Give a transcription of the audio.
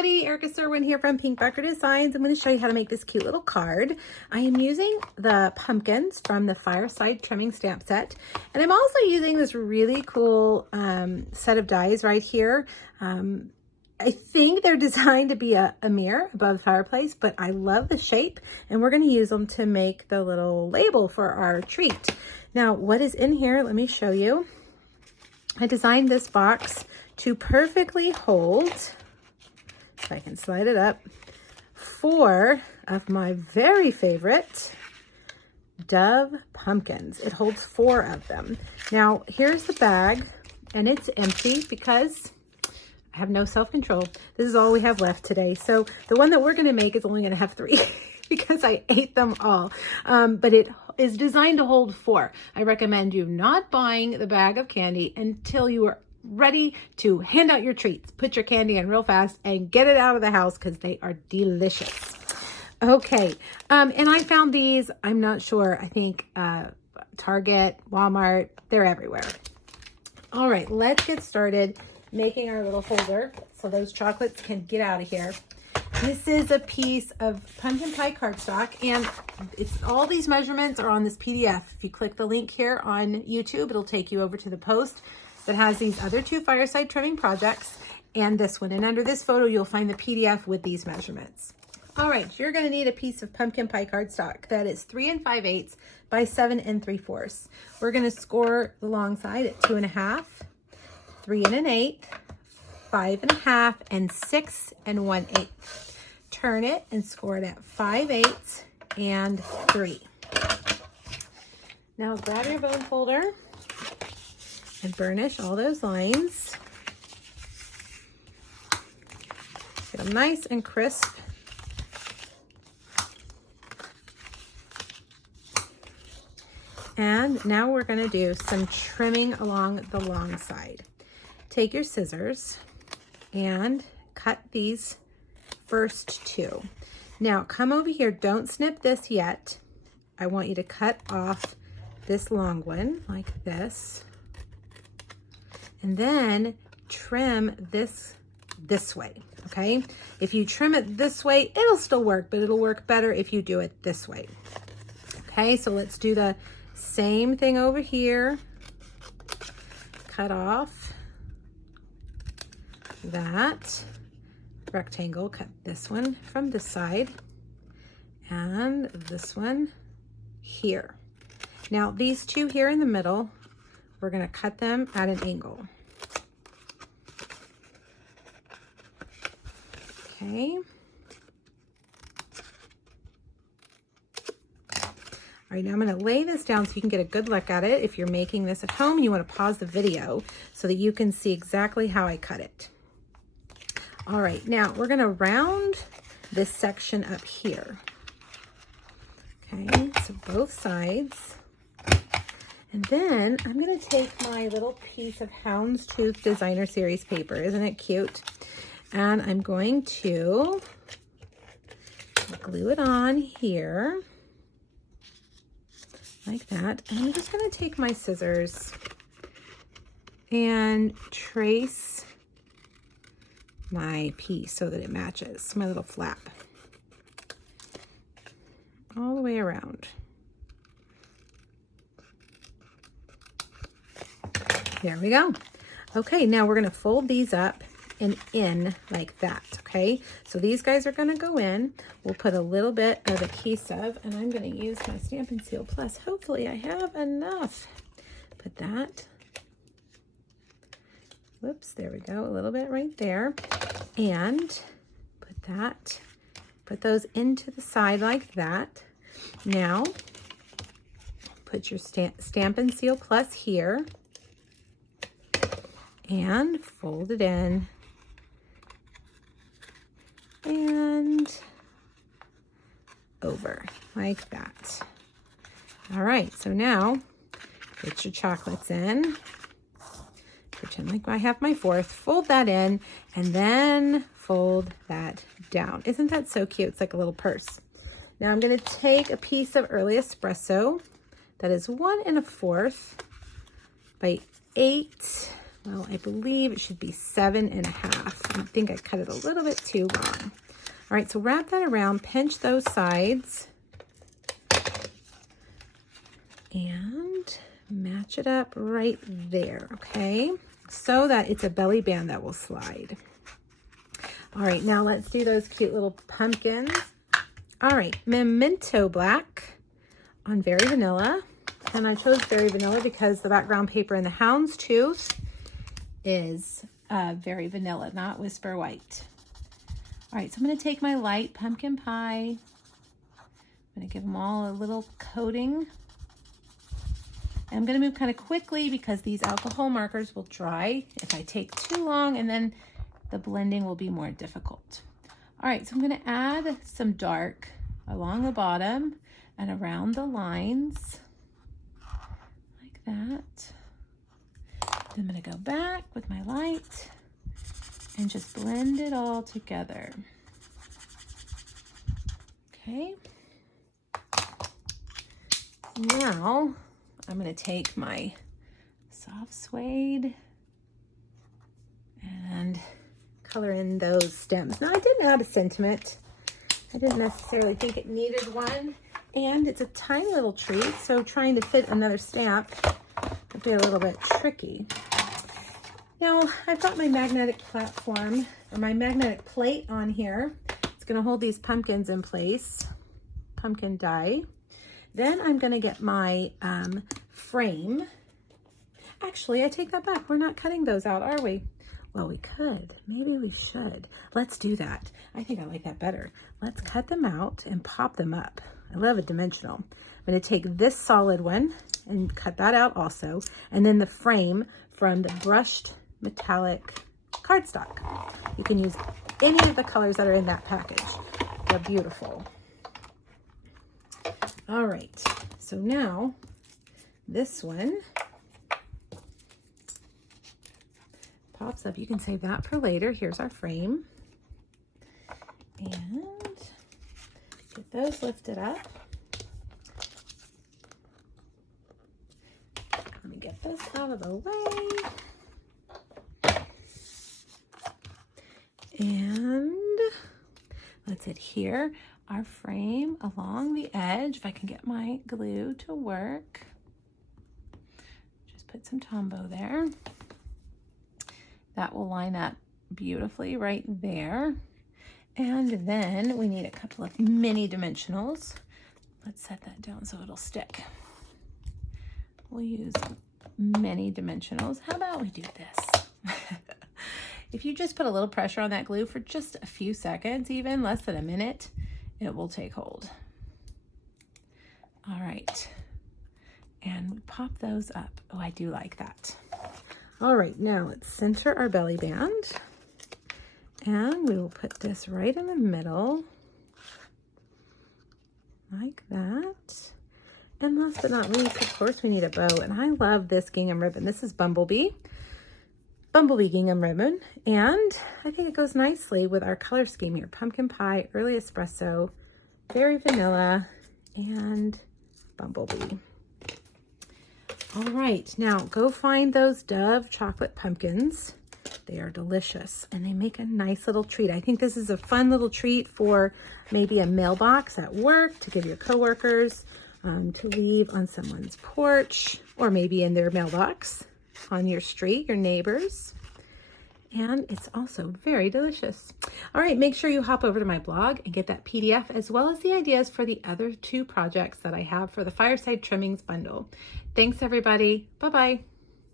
everybody, Erica Serwin here from Pink Bucker Designs. I'm going to show you how to make this cute little card. I am using the pumpkins from the Fireside Trimmings stamp set, and I'm also using this really cool set of dies right here. I think they're designed to be a mirror above the fireplace, but I love the shape, and we're going to use them to make the little label for our treat. Now, what is in here? Let me show you. I designed this box to perfectly hold, if I can slide it up, 4 of my very favorite Dove pumpkins. It holds 4 of them. Now, here's the bag, and it's empty because I have no self-control. This is all we have left today. So the one that we're going to make is only going to have 3 because I ate them all. But it is designed to hold 4. I recommend you not buying the bag of candy until you are ready to hand out your treats. Put your candy in real fast and get it out of the house because they are delicious. Okay, and I found these, I'm not sure, I think Target, Walmart, they're everywhere. All right, let's get started making our little holder so those chocolates can get out of here. This is a piece of pumpkin pie cardstock, and it's all these measurements are on this PDF. If you click the link here on YouTube, it'll take you over to the post that has these other 2 Fireside Trimming projects and this one. And under this photo, you'll find the PDF with these measurements. All right, you're going to need a piece of pumpkin pie cardstock that is 3 5/8 by 7 3/4. We're going to score the long side at 2 1/2, 3 1/8, 5 1/2, and 6 1/8. Turn it and score it at 5/8 and 3. Now grab your bone folder and burnish all those lines. Get them nice and crisp. And now we're going to do some trimming along the long side. Take your scissors and cut these first 2. Now come over here. Don't snip this yet. I want you to cut off this long one like this. And then trim this way, okay? If you trim it this way, it'll still work, but it'll work better if you do it this way. Okay, so let's do the same thing over here. Cut off that rectangle, cut this one from this side, and this one here. Now, these 2 here in the middle, we're going to cut them at an angle. Okay. All right, now I'm going to lay this down so you can get a good look at it. If you're making this at home, you want to pause the video so that you can see exactly how I cut it. All right, now we're going to round this section up here. Okay, so both sides. And then I'm going to take my little piece of Houndstooth Designer Series paper. Isn't it cute? And I'm going to glue it on here like that. And I'm just going to take my scissors and trace my piece so that it matches my little flap all the way around. There we go. Okay, now we're going to fold these up and in like that, okay? So these guys are going to go in. We'll put a little bit of adhesive, and I'm going to use my Stampin' Seal Plus. Hopefully I have enough. Put that. Whoops, there we go. A little bit right there. And put those into the side like that. Now, put your Stampin' Seal Plus here. And fold it in and over like that. All right, so now get your chocolates in. Pretend like I have my 4th. Fold that in and then fold that down. Isn't that so cute? It's like a little purse. Now I'm going to take a piece of Early Espresso that is 1 1/4 by 8 well, I believe it should be 7.5. I think I cut it a little bit too long. All right, so wrap that around, pinch those sides, and match it up right there, okay? So that it's a belly band that will slide. All right, now let's do those cute little pumpkins. All right, Memento Black on Very Vanilla. And I chose Very Vanilla because the background paper in the houndstooth is Very Vanilla, not Whisper White. All right, so I'm going to take my light pumpkin pie. I'm going to give them all a little coating. And I'm going to move kind of quickly because these alcohol markers will dry if I take too long, and then the blending will be more difficult. All right, so I'm going to add some dark along the bottom and around the lines. That. Then I'm going to go back with my light and just blend it all together. Okay. Now I'm going to take my soft suede and color in those stems. Now I didn't add a sentiment. I didn't necessarily think it needed one. And it's a tiny little treat, so trying to fit another stamp would be a little bit tricky. Now, I've got my magnetic platform, or my magnetic plate on here. It's going to hold these pumpkins in place, pumpkin die. Then I'm going to get my frame. Actually, I take that back. We're not cutting those out, are we? Well, we could. Maybe we should. Let's do that. I think I like that better. Let's cut them out and pop them up. I love a dimensional. I'm going to take this solid one and cut that out also. And then the frame from the brushed metallic cardstock. You can use any of the colors that are in that package. They're beautiful. All right. So now this one pops up. You can save that for later. Here's our frame. And get those lifted up. Let me get this out of the way. And let's adhere our frame along the edge. If I can get my glue to work. Just put some Tombow there. That will line up beautifully right there. And then we need a couple of mini dimensionals. Let's set that down so it'll stick. We'll use mini dimensionals. How about we do this? If you just put a little pressure on that glue for just a few seconds, even less than a minute, it will take hold. All right. And we pop those up. Oh, I do like that. All right, now let's center our belly band. And we will put this right in the middle, like that. And last but not least, of course, we need a bow. And I love this gingham ribbon. This is Bumblebee gingham ribbon. And I think it goes nicely with our color scheme here. Pumpkin pie, early espresso, Very Vanilla, and Bumblebee. All right, now go find those Dove chocolate pumpkins. They are delicious and they make a nice little treat. I think this is a fun little treat for maybe a mailbox at work, to give your coworkers, to leave on someone's porch, or maybe in their mailbox on your street, your neighbors. And it's also very delicious. All right, make sure you hop over to my blog and get that PDF, as well as the ideas for the other 2 projects that I have for the Fireside Trimmings Bundle. Thanks, everybody. Bye-bye.